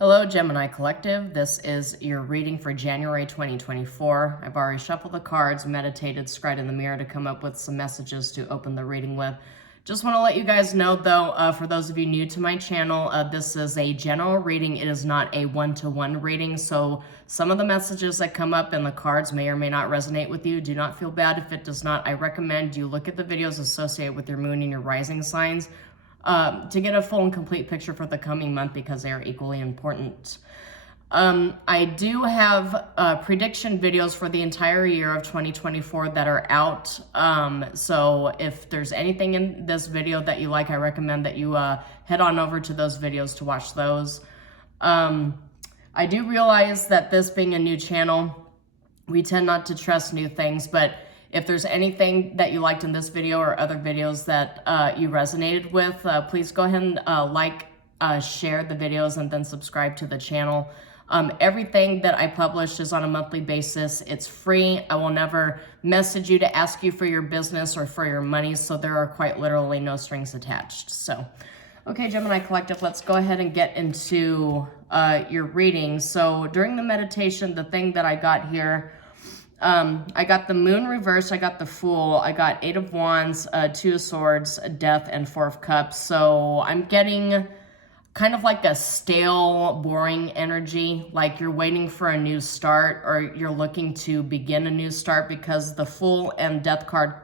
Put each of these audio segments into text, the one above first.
Hello, Gemini Collective. This is your reading for January 2024. I've already shuffled the cards, meditated, scried in the mirror to come up with some messages to open the reading with. Just want to let you guys know, though, for those of you new to my channel, this is a general reading. It is not a one-to-one reading, so some of the messages that come up in the cards may or may not resonate with you. Do not feel bad if it does not. I recommend you look at the videos associated with your moon and your rising signs to get a full and complete picture for the coming month, because they are equally important. I do have prediction videos for the entire year of 2024 that are out. So if there's anything in this video that you like, I recommend that you head on over to those videos to watch those. I do realize that this being a new channel, we tend not to trust new things, but if there's anything that you liked in this video or other videos that you resonated with, please go ahead and share the videos and then subscribe to the channel. Everything that I publish is on a monthly basis. It's free. I will never message you to ask you for your business or for your money, so there are quite literally no strings attached. So, okay, Gemini Collective, let's go ahead and get into your reading. So during the meditation, the thing that I got here, I got the Moon reversed, I got the Fool, I got 8 of Wands, 2 of Swords, Death, and 4 of Cups. So I'm getting kind of like a stale, boring energy, like you're waiting for a new start or you're looking to begin a new start, because the Fool and Death card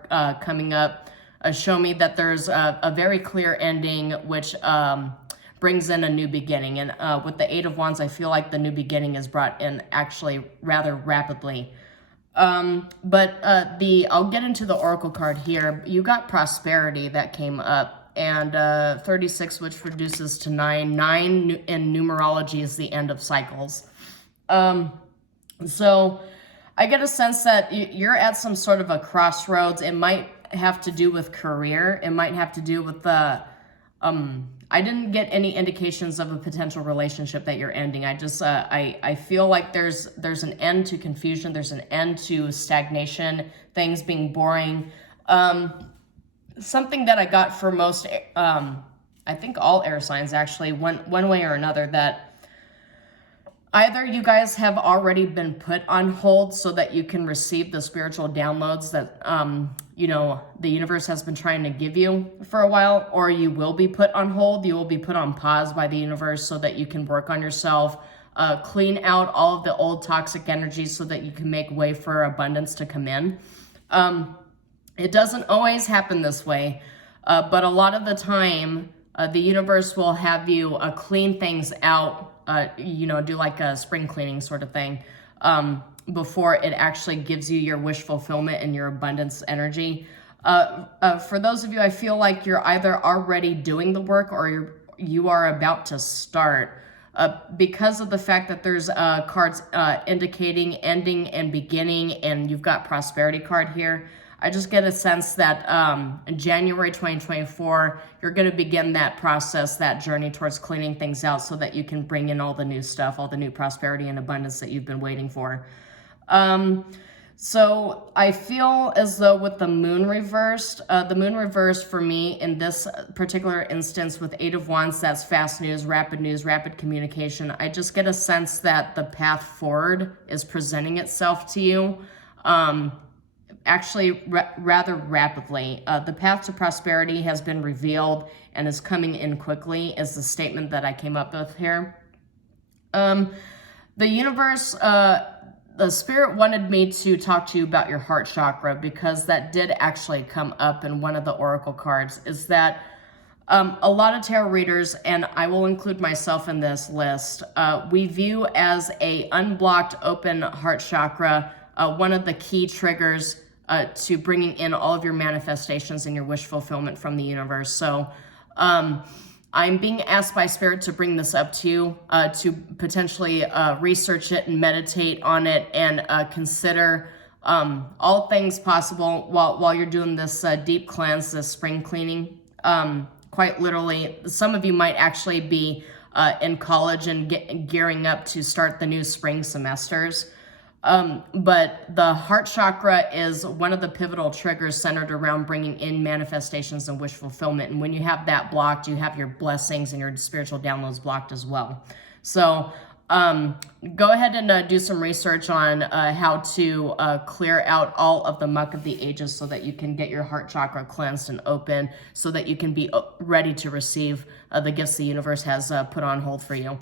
coming up show me that there's a very clear ending, which brings in a new beginning. And with the 8 of Wands, I feel like the new beginning is brought in actually rather rapidly. I'll get into the Oracle card here. You got Prosperity that came up, and 36, which reduces to 9. 9 in numerology is the end of cycles. So I get a sense that you're at some sort of a crossroads. It might have to do with career. It might have to do with the, I didn't get any indications of a potential relationship that you're ending. I just, I feel like there's an end to confusion. There's an end to stagnation, things being boring. Something that I got for most, I think all air signs actually, one way or another, that either you guys have already been put on hold so that you can receive the spiritual downloads that, you know, the universe has been trying to give you for a while, or you will be put on hold. You will be put on pause by the universe so that you can work on yourself, clean out all of the old toxic energies so that you can make way for abundance to come in. It doesn't always happen this way, but a lot of the time, the universe will have you clean things out, you know, do like a spring cleaning sort of thing, before it actually gives you your wish fulfillment and your abundance energy. For those of you, I feel like you're either already doing the work or you are about to start, because of the fact that there's cards indicating ending and beginning, and you've got Prosperity card here. I just get a sense that in January 2024, you're going to begin that process, that journey towards cleaning things out so that you can bring in all the new stuff, all the new prosperity and abundance that you've been waiting for. So I feel as though with the Moon reversed for me in this particular instance with 8 of Wands, that's fast news, rapid communication. I just get a sense that the path forward is presenting itself to you. Actually, rather rapidly. The path to prosperity has been revealed and is coming in quickly, is the statement that I came up with here. The universe, the spirit wanted me to talk to you about your heart chakra, because that did actually come up in one of the oracle cards, is that a lot of tarot readers, and I will include myself in this list, we view as a unblocked open heart chakra one of the key triggers to bringing in all of your manifestations and your wish fulfillment from the universe. So I'm being asked by Spirit to bring this up to you, to potentially research it and meditate on it, and consider all things possible while you're doing this deep cleanse, this spring cleaning. Quite literally, some of you might actually be in college and gearing up to start the new spring semesters. But the heart chakra is one of the pivotal triggers centered around bringing in manifestations and wish fulfillment. And when you have that blocked, you have your blessings and your spiritual downloads blocked as well. So go ahead and do some research on how to clear out all of the muck of the ages so that you can get your heart chakra cleansed and open so that you can be ready to receive the gifts the universe has put on hold for you.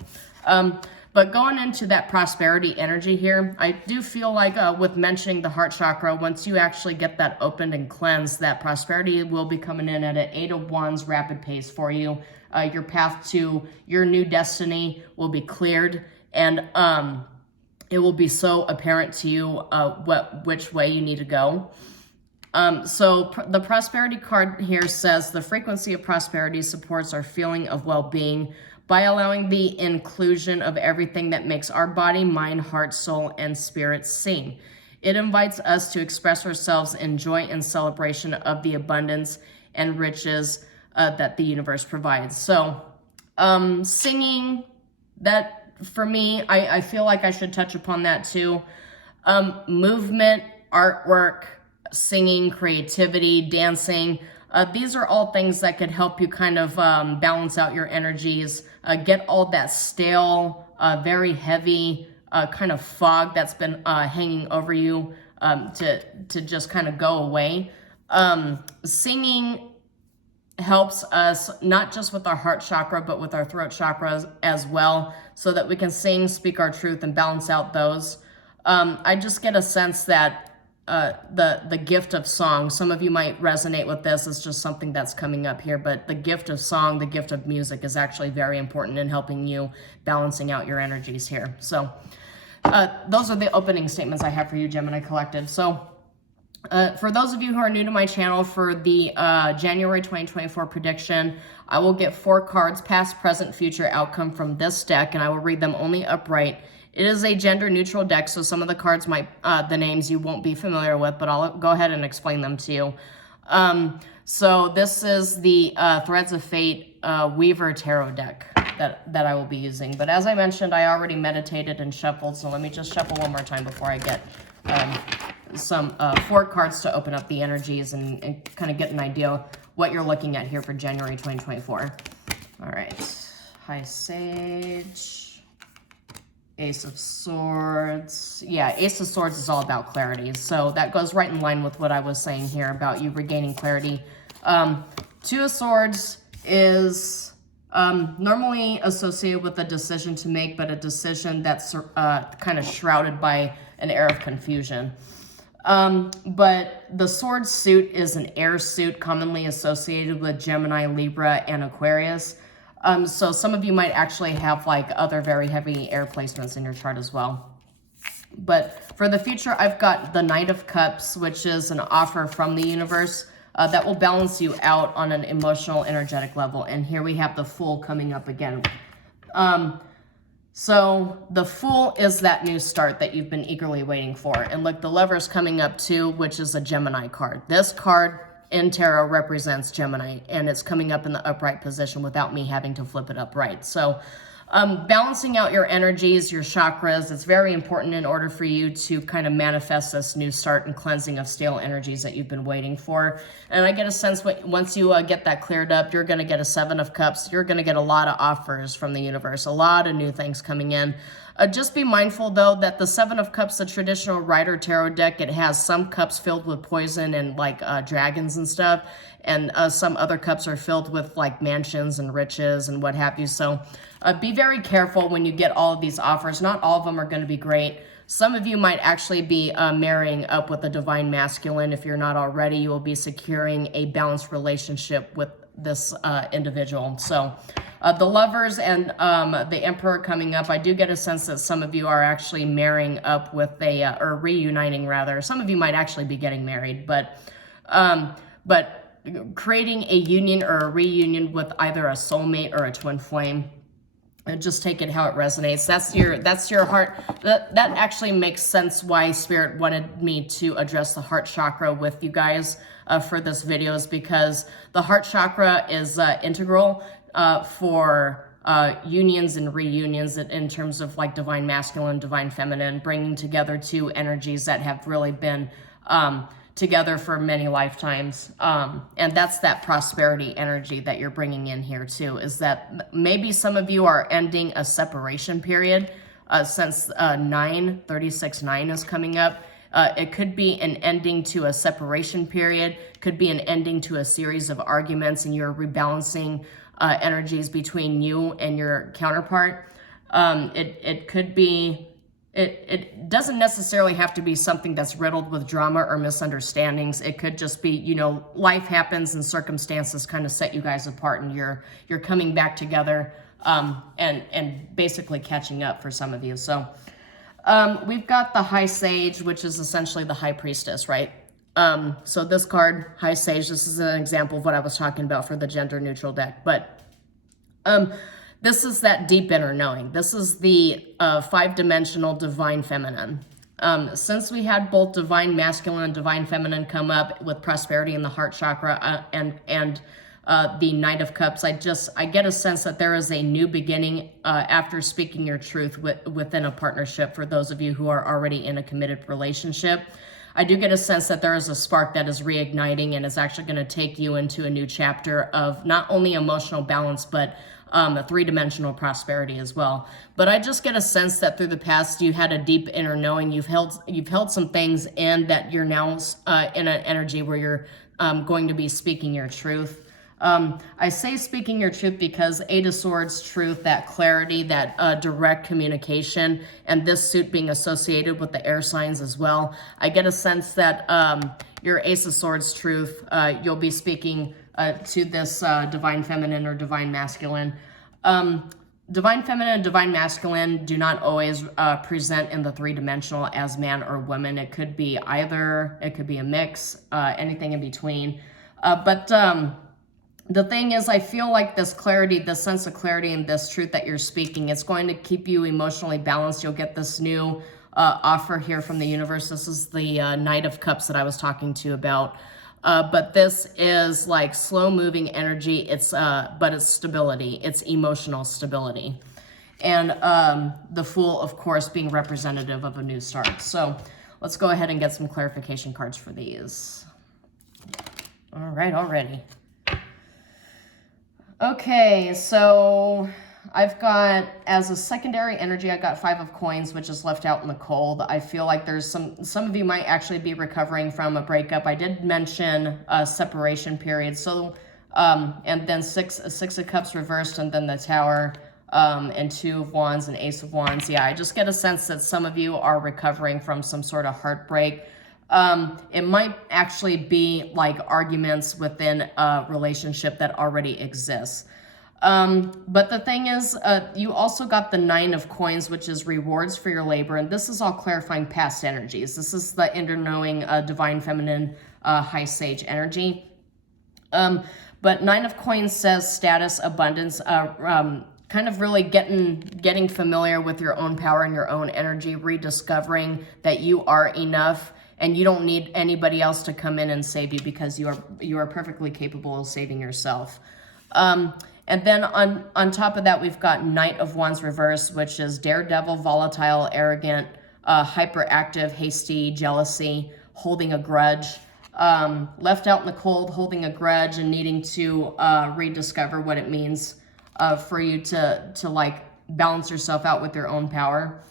But going into that prosperity energy here, I do feel like with mentioning the heart chakra, once you actually get that opened and cleansed, that prosperity will be coming in at an 8 of Wands rapid pace for you. Your path to your new destiny will be cleared, and it will be so apparent to you which way you need to go. So the prosperity card here says the frequency of prosperity supports our feeling of well-being by allowing the inclusion of everything that makes our body, mind, heart, soul, and spirit sing. It invites us to express ourselves in joy and celebration of the abundance and riches that the universe provides. So singing, that for me, I feel like I should touch upon that too. Movement, artwork, singing, creativity, dancing, these are all things that could help you kind of balance out your energies, get all that stale, very heavy kind of fog that's been hanging over you to just kind of go away. Singing helps us not just with our heart chakra, but with our throat chakras as well, so that we can sing, speak our truth, and balance out those. I just get a sense that the gift of song, some of you might resonate with this, it's just something that's coming up here, but the gift of song, the gift of music is actually very important in helping you balancing out your energies here. So those are the opening statements I have for you, Gemini Collective. So for those of you who are new to my channel, for the January 2024 prediction, I will get 4 cards, past, present, future outcome from this deck, and I will read them only upright. It is a gender-neutral deck, so some of the cards might, the names you won't be familiar with, but I'll go ahead and explain them to you. So this is the Threads of Fate Weaver Tarot deck that I will be using. But as I mentioned, I already meditated and shuffled, so let me just shuffle one more time before I get some 4 cards to open up the energies and kind of get an idea what you're looking at here for January 2024. All right, High Sage, Ace of Swords. Yeah, Ace of Swords is all about clarity. So that goes right in line with what I was saying here about you regaining clarity. 2 of Swords is normally associated with a decision to make, but a decision that's kind of shrouded by an air of confusion. But the sword suit is an air suit commonly associated with Gemini, Libra, and Aquarius. So some of you might actually have like other very heavy air placements in your chart as well. But for the future, I've got the Knight of Cups, which is an offer from the universe that will balance you out on an emotional, energetic level. And here we have the Fool coming up again. So the Fool is that new start that you've been eagerly waiting for. And look, the Lover's coming up too, which is a Gemini card. This card in tarot represents Gemini, and it's coming up in the upright position without me having to flip it upright. So balancing out your energies, your chakras, it's very important in order for you to kind of manifest this new start and cleansing of stale energies that you've been waiting for. And I get a sense once you get that cleared up, you're going to get a 7 of Cups. You're going to get a lot of offers from the universe, a lot of new things coming in. Just be mindful, though, that the 7 of Cups, the traditional Rider Tarot deck, it has some cups filled with poison and like dragons and stuff. And some other cups are filled with like mansions and riches and what have you. So be very careful when you get all of these offers. Not all of them are going to be great. Some of you might actually be marrying up with a divine masculine. If you're not already, you will be securing a balanced relationship with this individual. So the Lovers and the Emperor coming up, I do get a sense that some of you are actually marrying up with a, or reuniting rather. Some of you might actually be getting married, but creating a union or a reunion with either a soulmate or a twin flame. And just take it how it resonates. That's your heart. That actually makes sense why Spirit wanted me to address the heart chakra with you guys for this video, is because the heart chakra is integral for unions and reunions in terms of like divine masculine, divine feminine, bringing together two energies that have really been together for many lifetimes. And that's that prosperity energy that you're bringing in here too, is that maybe some of you are ending a separation period since 36-9 is coming up. It could be an ending to a separation period, could be an ending to a series of arguments, and you're rebalancing energies between you and your counterpart. It could be, it doesn't necessarily have to be something that's riddled with drama or misunderstandings. It could just be, you know, life happens and circumstances kind of set you guys apart, and you're coming back together and basically catching up for some of you. So we've got the High Sage, which is essentially the High Priestess, right? So this card, High Sage, this is an example of what I was talking about for the gender neutral deck. But this is that deep inner knowing. This is the 5-dimensional divine feminine. Since we had both divine masculine and divine feminine come up with prosperity in the heart chakra and the Knight of Cups, I get a sense that there is a new beginning after speaking your truth within a partnership for those of you who are already in a committed relationship. I do get a sense that there is a spark that is reigniting and is actually going to take you into a new chapter of not only emotional balance, but a 3-dimensional prosperity as well. But I just get a sense that through the past, you had a deep inner knowing. You've held some things in that you're now in an energy where you're going to be speaking your truth. I say speaking your truth because 8 of Swords, truth, that clarity, that direct communication, and this suit being associated with the air signs as well. I get a sense that your Ace of Swords, truth, you'll be speaking to this divine feminine or divine masculine. Divine feminine and divine masculine do not always present in the 3-dimensional as man or woman. It could be either, it could be a mix, anything in between. But the thing is, I feel like this clarity, this sense of clarity and this truth that you're speaking, it's going to keep you emotionally balanced. You'll get this new offer here from the universe. This is the Knight of Cups that I was talking to you about. But this is like slow moving energy. But it's stability. It's emotional stability. And the Fool, of course, being representative of a new start. So let's go ahead and get some clarification cards for these. All right, already. Okay, so I've got, as a secondary energy, I got 5 of Coins, which is left out in the cold. I feel like there's some of you might actually be recovering from a breakup. I did mention a separation period. So, and then six of Cups reversed, and then the Tower, and 2 of Wands and Ace of Wands. Yeah, I just get a sense that some of you are recovering from some sort of heartbreak. It might actually be like arguments within a relationship that already exists. But the thing is, you also got the 9 of Coins, which is rewards for your labor. And this is all clarifying past energies. This is the inner knowing, divine feminine, High Sage energy. But 9 of Coins says status, abundance, kind of really getting familiar with your own power and your own energy, rediscovering that you are enough. And you don't need anybody else to come in and save you because you are perfectly capable of saving yourself. And then on top of that, we've got Knight of Wands reverse, which is daredevil, volatile, arrogant, hyperactive, hasty, jealousy, holding a grudge, left out in the cold, holding a grudge and needing to rediscover what it means for you to like balance yourself out with your own power.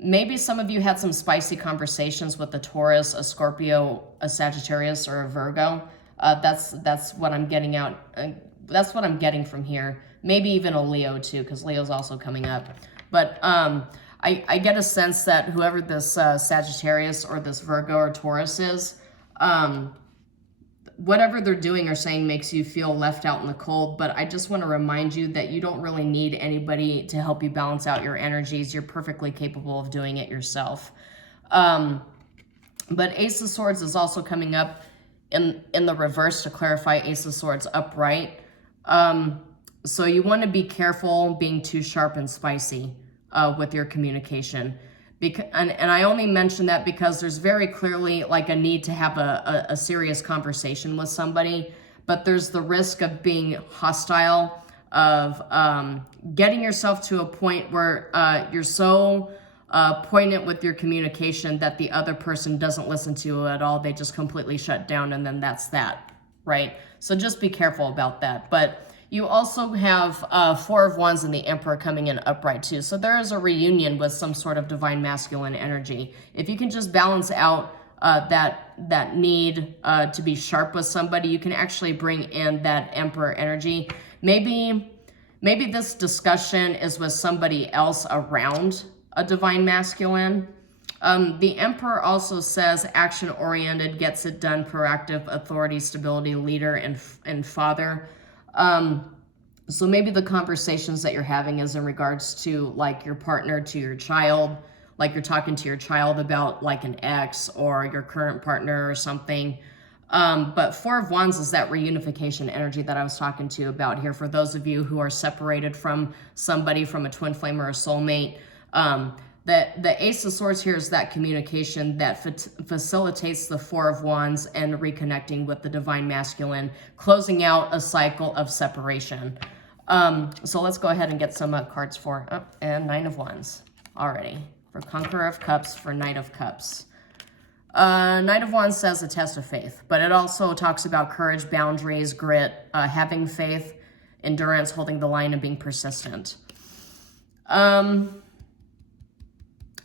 Maybe some of you had some spicy conversations with a Taurus, a Scorpio, a Sagittarius, or a Virgo. That's what I'm getting out. That's what I'm getting from here. Maybe even a Leo too, because Leo's also coming up. But I get a sense that whoever this Sagittarius or this Virgo or Taurus is, whatever they're doing or saying makes you feel left out in the cold. But I just want to remind you that you don't really need anybody to help you balance out your energies. You're perfectly capable of doing it yourself. But Ace of Swords is also coming up in the reverse to clarify Ace of Swords upright. So you want to be careful being too sharp and spicy with your communication. And I only mention that because there's very clearly like a need to have a serious conversation with somebody, but there's the risk of being hostile of getting yourself to a point where you're so poignant with your communication that the other person doesn't listen to you at all. They just completely shut down, and then that's that, right? So just be careful about that. But you also have Four of Wands and the Emperor coming in upright too. So there is a reunion with some sort of divine masculine energy. If you can just balance out that need to be sharp with somebody, you can actually bring in that Emperor energy. Maybe this discussion is with somebody else around a divine masculine. The Emperor also says action-oriented, gets it done, proactive, authority, stability, leader, and father. So maybe the conversations that you're having is in regards to like your partner to your child, like you're talking to your child about like an ex or your current partner or something. But Four of Wands is that reunification energy that I was talking to you about here. For those of you who are separated from somebody, from a twin flame or a soulmate, the Ace of Swords here is that communication that facilitates the Four of Wands and reconnecting with the divine masculine, closing out a cycle of separation. So let's go ahead and get some cards for, and Nine of Wands already. For Conqueror of Cups, for Knight of Cups. Knight of Wands says a test of faith, but it also talks about courage, boundaries, grit, having faith, endurance, holding the line, and being persistent.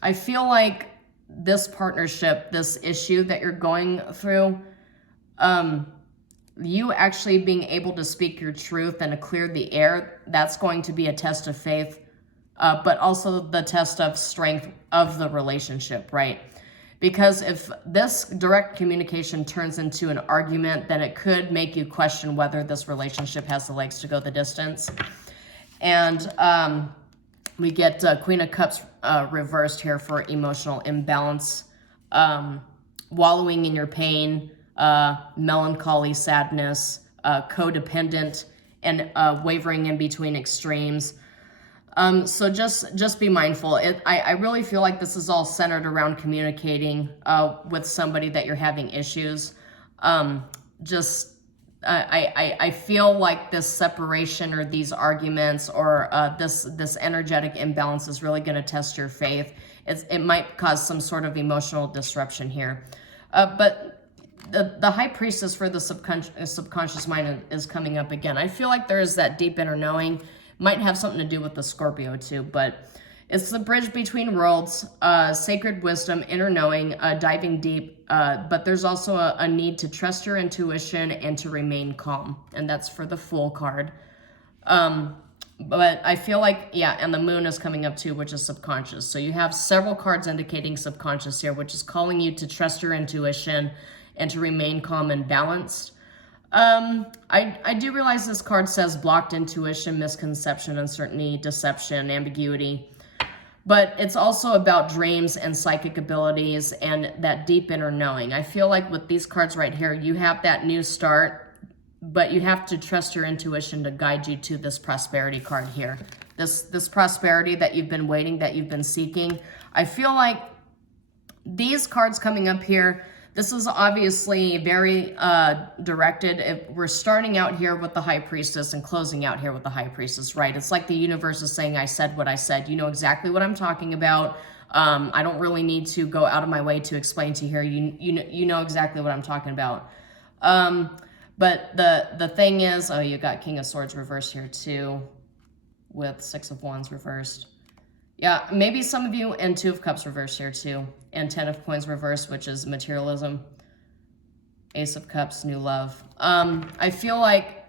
I feel like this partnership, this issue that you're going through, you actually being able to speak your truth and to clear the air, that's going to be a test of faith, but also the test of strength of the relationship, right? Because if this direct communication turns into an argument, then it could make you question whether this relationship has the legs to go the distance. And we get Queen of Cups reversed here for emotional imbalance, wallowing in your pain, melancholy, sadness, codependent, and wavering in between extremes. So just be mindful. I really feel like this is all centered around communicating with somebody that you're having issues. I feel like this separation or these arguments or this energetic imbalance is really going to test your faith. It might cause some sort of emotional disruption here. But the High Priestess for the subconscious mind is coming up again. I feel like there is that deep inner knowing. Might have something to do with the Scorpio too, but it's the bridge between worlds, sacred wisdom, inner knowing, diving deep, but there's also a need to trust your intuition and to remain calm, and that's for the Fool card. But I feel like, yeah, and the Moon is coming up too, which is subconscious. So you have several cards indicating subconscious here, which is calling you to trust your intuition and to remain calm and balanced. I do realize this card says blocked intuition, misconception, uncertainty, deception, ambiguity, but it's also about dreams and psychic abilities and that deep inner knowing. I feel like with these cards right here, you have that new start, but you have to trust your intuition to guide you to this prosperity card here. This prosperity that you've been waiting, that you've been seeking. I feel like these cards coming up here, this is obviously very directed. We're starting out here with the High Priestess and closing out here with the High Priestess, right? It's like the universe is saying, I said what I said. You know exactly what I'm talking about. I don't really need to go out of my way to explain to you here. You know exactly what I'm talking about. But the thing is, oh, you got King of Swords reversed here too with Six of Wands reversed. Yeah, maybe some of you, and Two of Cups reversed here too. And 10 of Coins reversed, which is materialism. Ace of Cups, new love. I feel like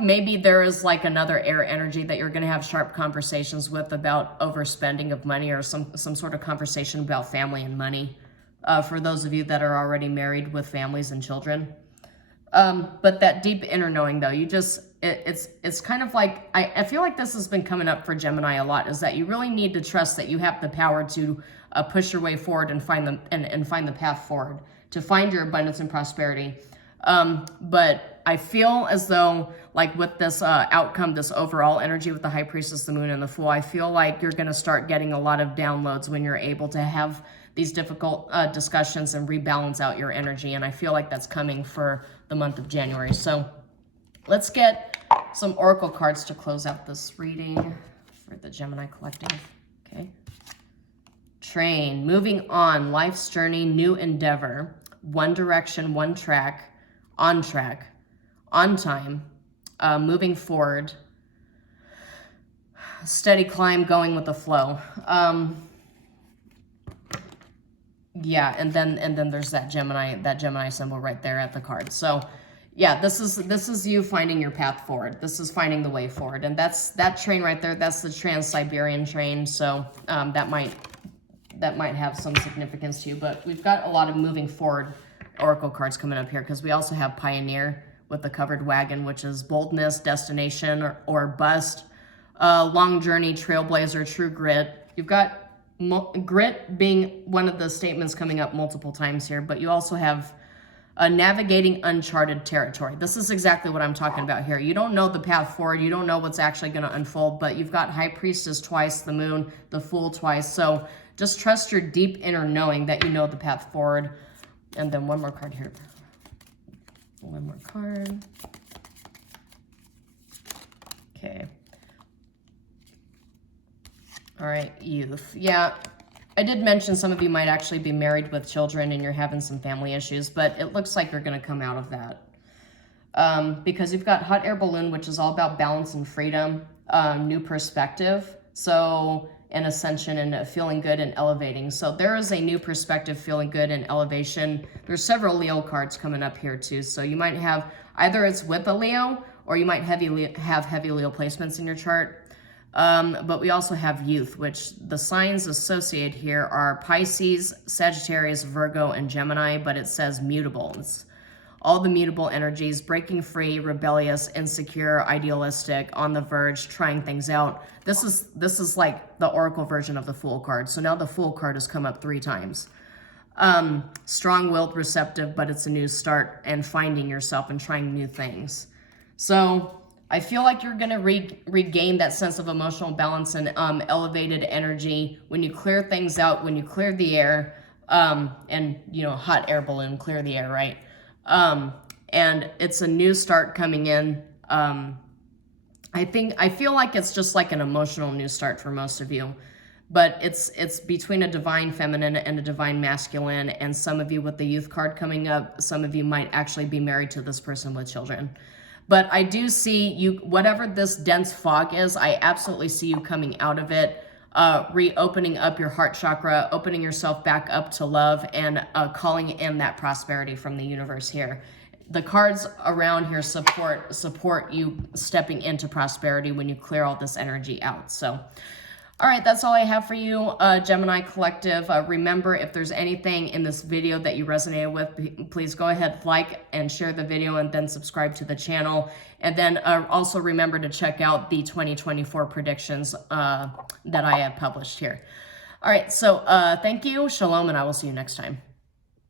maybe there is like another air energy that you're going to have sharp conversations with about overspending of money, or some sort of conversation about family and money. For those of you that are already married with families and children. But that deep inner knowing though, it's kind of like, I feel like this has been coming up for Gemini a lot, is that you really need to trust that you have the power to push your way forward and find the path forward, to find your abundance and prosperity. But I feel as though, like with this outcome, this overall energy with the High Priestess, the Moon, and the Fool, I feel like you're going to start getting a lot of downloads when you're able to have these difficult discussions and rebalance out your energy. And I feel like that's coming for the month of January. So let's get some oracle cards to close out this reading for the Gemini collective. Okay. Train, moving on, life's journey, new endeavor, one direction, one track, on time, moving forward, steady climb, going with the flow. Yeah, and then there's that Gemini symbol right there at the card. So yeah, this is you finding your path forward. This is finding the way forward. And that train right there, that's the Trans-Siberian train. So that might have some significance to you. But we've got a lot of moving forward oracle cards coming up here, because we also have Pioneer with the covered wagon, which is boldness, destination, or bust, long journey, trailblazer, true grit. You've got grit being one of the statements coming up multiple times here, but you also have navigating uncharted territory. This is exactly what I'm talking about here. You don't know the path forward. You don't know what's actually going to unfold, but you've got High Priestess twice, the Moon, the Fool twice. So just trust your deep inner knowing that you know the path forward. And then one more card here. One more card. Okay. All right, youth. Yeah, I did mention some of you might actually be married with children and you're having some family issues, but it looks like you're going to come out of that. Because you've got hot air balloon, which is all about balance and freedom, new perspective, so and ascension and feeling good and elevating. So there is a new perspective, feeling good and elevation. There's several Leo cards coming up here too. So you might have, either it's with a Leo or you might have heavy Leo placements in your chart. But we also have youth, which the signs associated here are Pisces, Sagittarius, Virgo, and Gemini, but it says mutable. It's all the mutable energies, breaking free, rebellious, insecure, idealistic, on the verge, trying things out. This is like the oracle version of the Fool card. So now the Fool card has come up 3 times. Strong-willed, receptive, but it's a new start and finding yourself and trying new things. So I feel like you're going to regain that sense of emotional balance and elevated energy when you clear things out, when you clear the air, and, you know, hot air balloon, clear the air, right? And it's a new start coming in. I feel like it's just like an emotional new start for most of you, but it's between a divine feminine and a divine masculine. And some of you with the youth card coming up, some of you might actually be married to this person with children. But I do see you, whatever this dense fog is, I absolutely see you coming out of it, reopening up your heart chakra, opening yourself back up to love, and calling in that prosperity from the universe here. The cards around here support you stepping into prosperity when you clear all this energy out. So, all right, that's all I have for you, Gemini Collective. Remember, if there's anything in this video that you resonated with, please go ahead, like and share the video, and then subscribe to the channel. And then also remember to check out the 2024 predictions that I have published here. All right, so thank you, shalom, and I will see you next time.